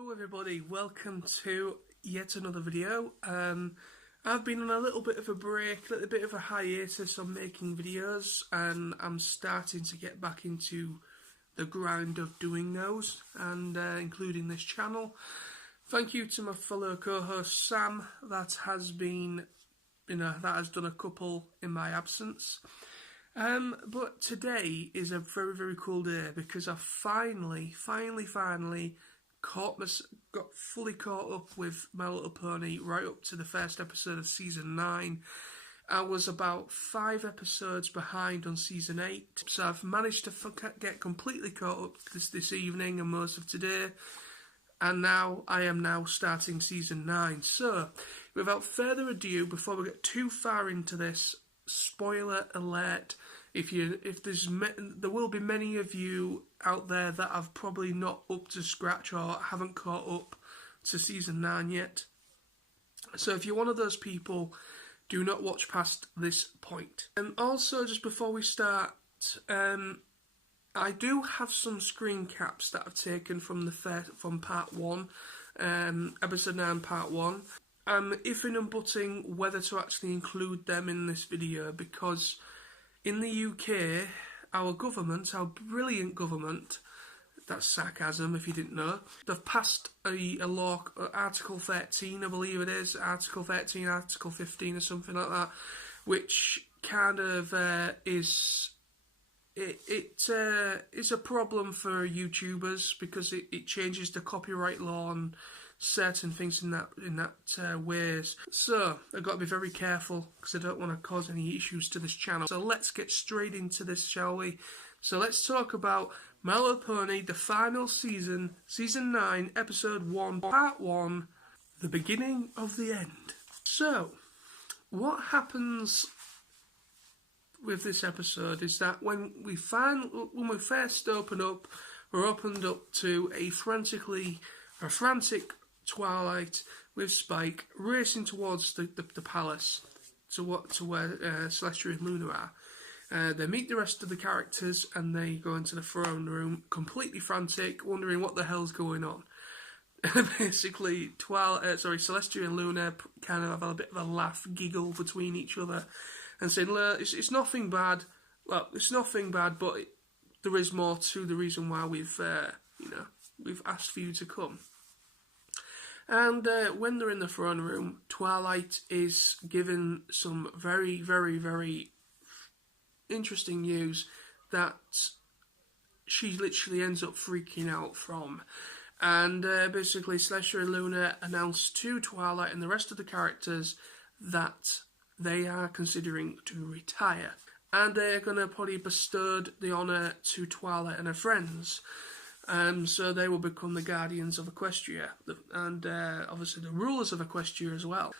Hello everybody, welcome to yet another video. I've been on a little bit of a break, a little bit of a hiatus on making videos, and I'm starting to get back into the grind of doing those, and including this channel. Thank you to my fellow co-host Sam, that has been, that has done a couple in my absence. But today is a very cool day because I finally got fully caught up with My Little Pony right up to the first episode of season 9. I was about 5 episodes behind on season 8, so I've managed to get completely caught up this evening and most of today, and now I am starting season 9. So without further ado, before we get too far into this, spoiler alert. There will be many of you out there that have probably not up to scratch or haven't caught up to season 9 yet. So if you're one of those people, do not watch past this point. And also, just before we start, I do have some screen caps that I've taken from part 1, episode 9 part 1. I'm iffing and butting whether to actually include them in this video because in the UK, our brilliant government, that's sarcasm if you didn't know, they've passed a law, Article 13 I believe it is, Article 13, Article 15 or something like that, which kind of is a problem for YouTubers because it changes the copyright law on certain things in that ways. So I've got to be very careful because I don't want to cause any issues to this channel. So let's get straight into this, shall we? So let's talk about My Little Pony, the final season, season 9, episode 1, part 1, the beginning of the end. So what happens with this episode is that when we first open up, we're opened up to a frantic Twilight with Spike racing towards the palace to where Celestia and Luna are. They meet the rest of the characters and they go into the throne room completely frantic, wondering what the hell's going on. Basically, Celestia and Luna kind of have a bit of a laugh, giggle between each other and saying, it's nothing bad. Well, it's nothing bad, but there is more to the reason why we've asked for you to come. And when they're in the throne room, Twilight is given some very interesting news that she literally ends up freaking out from. And basically, Celestia and Luna announce to Twilight and the rest of the characters that they are considering to retire. And they're going to probably bestow the honour to Twilight and her friends. So they will become the guardians of Equestria, and obviously the rulers of Equestria as well.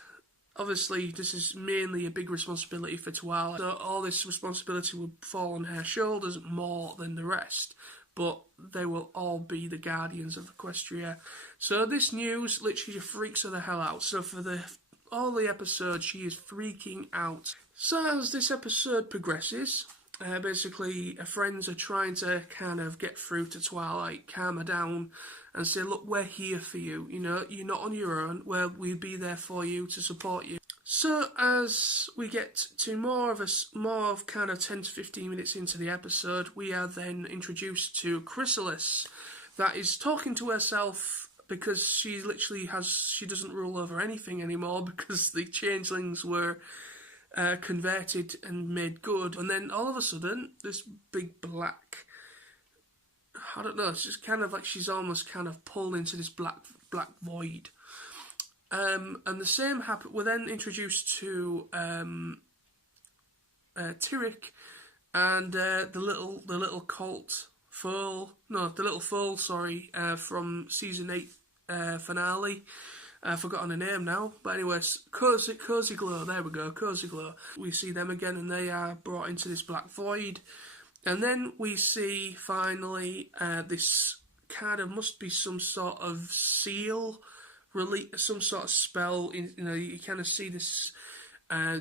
Obviously, this is mainly a big responsibility for Twilight, so all this responsibility will fall on her shoulders more than the rest, but they will all be the guardians of Equestria. So this news literally freaks her the hell out. So for all the episodes, she is freaking out. So as this episode progresses, basically, her friends are trying to kind of get through to Twilight, calm her down, and say, look, we're here for you. You're not on your own. We'll be there for you to support you. So as we get to more of kind of 10 to 15 minutes into the episode, we are then introduced to Chrysalis, that is talking to herself because she doesn't rule over anything anymore because the changelings were converted and made good, and then all of a sudden this big black, I don't know, it's just kind of like she's almost kind of pulled into this black void, and the same happen. We're then introduced to Tyrek and the little foal from season 8 finale. I've forgotten her name now, but anyways, Cozy Glow, there we go, Cozy Glow. We see them again and they are brought into this black void. And then we see, finally, this kind of must be some sort of seal, some sort of spell. You kind of see this,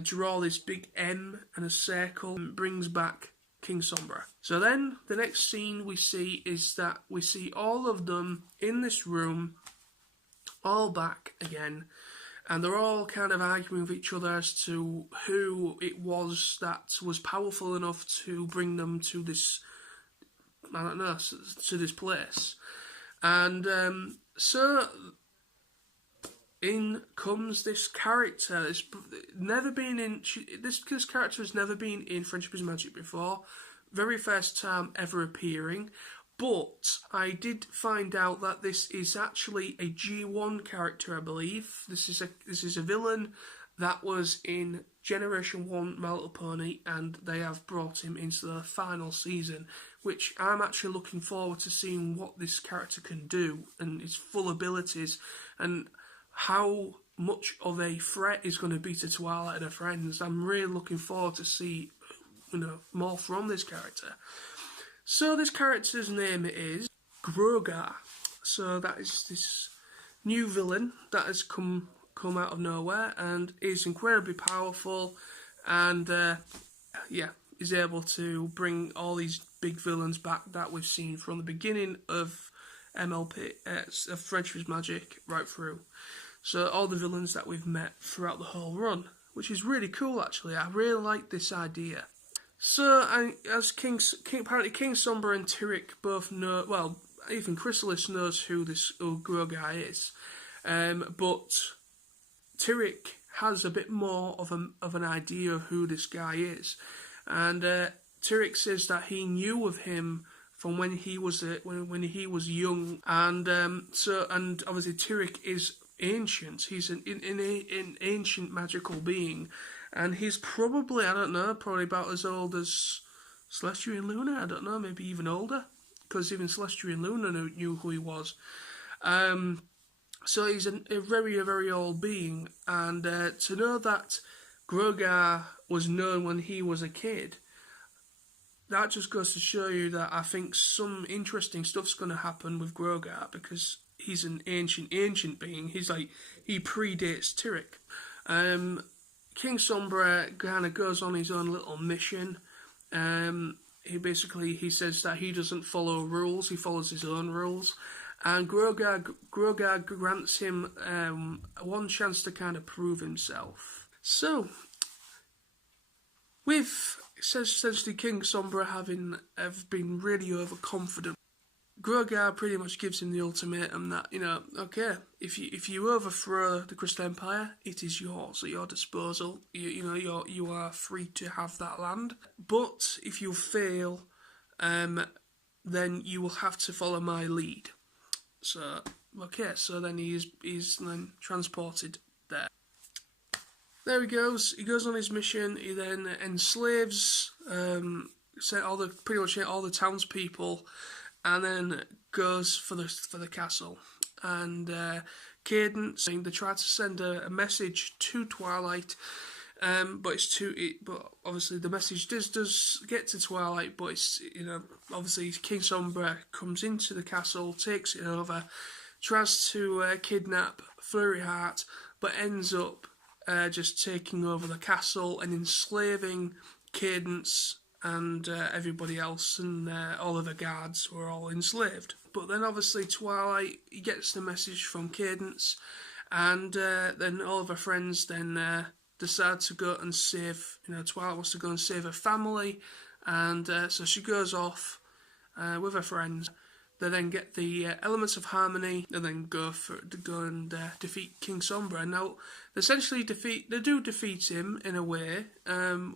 draw this big M and a circle, and brings back King Sombra. So then, the next scene we see is that we see all of them in this room, all back again, and they're all kind of arguing with each other as to who it was that was powerful enough to bring them to this, I don't know, to this place. And so in comes this character. It's never been in. This character has never been in Friendship is Magic before. Very first time ever appearing. But I did find out that this is actually a G1 character, I believe. This is a villain that was in Generation 1 My Little Pony, and they have brought him into the final season, which I'm actually looking forward to seeing what this character can do and his full abilities, and how much of a threat is going to be to Twilight and her friends. I'm really looking forward to see, more from this character. So this character's name is Grogar. So that is this new villain that has come out of nowhere and is incredibly powerful, and is able to bring all these big villains back that we've seen from the beginning of MLP, of Friendship is Magic, right through. So all the villains that we've met throughout the whole run, which is really cool actually. I really like this idea. So, as apparently King Sombra and Tyrek both know, well, even Chrysalis knows who this Grogar is, but Tyrek has a bit more of an idea of who this guy is, and Tyrek says that he knew of him from when he was when he was young, and obviously Tyrek is ancient. He's an ancient magical being. And he's probably, I don't know, probably about as old as Celestia and Luna. I don't know, maybe even older. Because even Celestia and Luna knew who he was. So he's a very, very old being. And to know that Grogar was known when he was a kid, that just goes to show you that I think some interesting stuff's going to happen with Grogar. Because he's an ancient being. He predates Tyrek. King Sombra kind of goes on his own little mission. He says that he doesn't follow rules, he follows his own rules. And Grogar grants him one chance to kind of prove himself. So, with essentially King Sombra have been really overconfident, Grogar pretty much gives him the ultimatum that, okay, if you overthrow the Crystal Empire, it is yours, at your disposal. You are free to have that land. But if you fail, then you will have to follow my lead. So, okay, so then he's then transported there. There he goes. He goes on his mission. He then enslaves pretty much all the townspeople, and then goes for the castle. And Cadence, they try to send a message to Twilight, but obviously the message does get to Twilight, but it's, obviously King Sombra comes into the castle, takes it over, tries to kidnap Flurry Heart, but ends up just taking over the castle and enslaving Cadence and everybody else, and all of the guards were all enslaved. But then obviously Twilight gets the message from Cadence, and then all of her friends then decide to go and save, Twilight wants to go and save her family, and so she goes off with her friends. They then get the elements of harmony, and then go and defeat King Sombra. Now, they essentially defeat him in a way,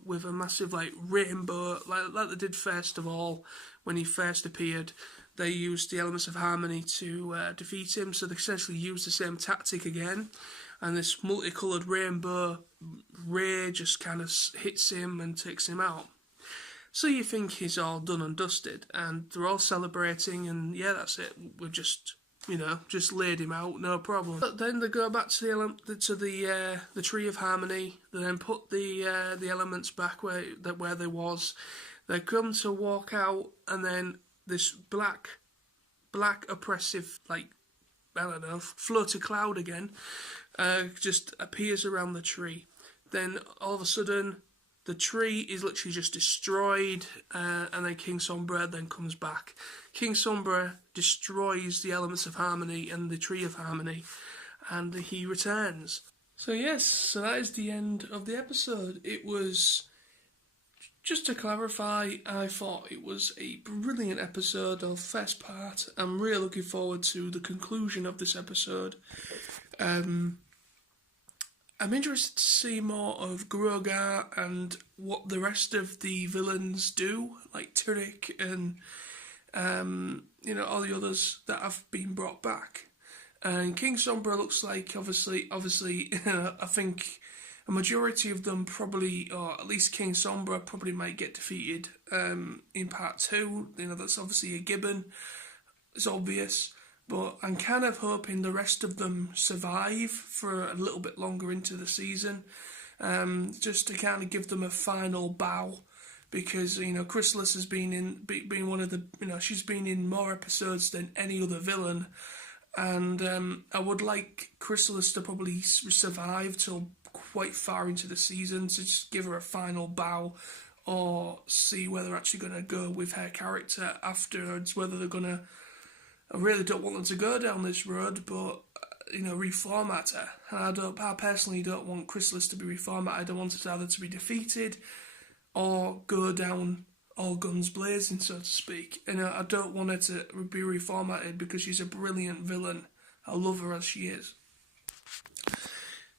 with a massive rainbow, like they did first of all when he first appeared. They used the elements of harmony to defeat him, so they essentially used the same tactic again. And this multicoloured rainbow ray just kind of hits him and takes him out. So you think he's all done and dusted, and they're all celebrating, and yeah, that's it. We've just laid him out, no problem. But then they go back to the Tree of Harmony. They then put the elements back where they was. They come to walk out, and then this black oppressive, floaty cloud again, just appears around the tree. Then all of a sudden, the tree is literally just destroyed, and then King Sombra then comes back. King Sombra destroys the elements of harmony and the Tree of Harmony, and he returns. So yes, so that is the end of the episode. It was, just to clarify, I thought it was a brilliant episode of first part. I'm really looking forward to the conclusion of this episode. I'm interested to see more of Grogar and what the rest of the villains do, like Tyrek and all the others that have been brought back. And King Sombra looks like, obviously, I think a majority of them probably, or at least King Sombra probably might get defeated in part 2. That's obviously a given. It's obvious. But I'm kind of hoping the rest of them survive for a little bit longer into the season, just to kind of give them a final bow, because Chrysalis has been one of the she's been in more episodes than any other villain, and I would like Chrysalis to probably survive till quite far into the season to just give her a final bow, or see where they're actually going to go with her character afterwards, whether they're going to. I really don't want them to go down this road, but reformat her. And I personally don't want Chrysalis to be reformatted. I want it either to be defeated or go down all guns blazing, so to speak. And I don't want her to be reformatted because she's a brilliant villain. I love her as she is.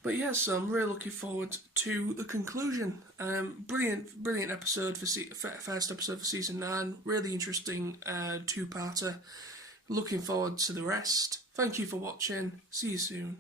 But yes, so I'm really looking forward to the conclusion. Brilliant episode first episode for season 9. Really interesting two-parter. Looking forward to the rest. Thank you for watching. See you soon.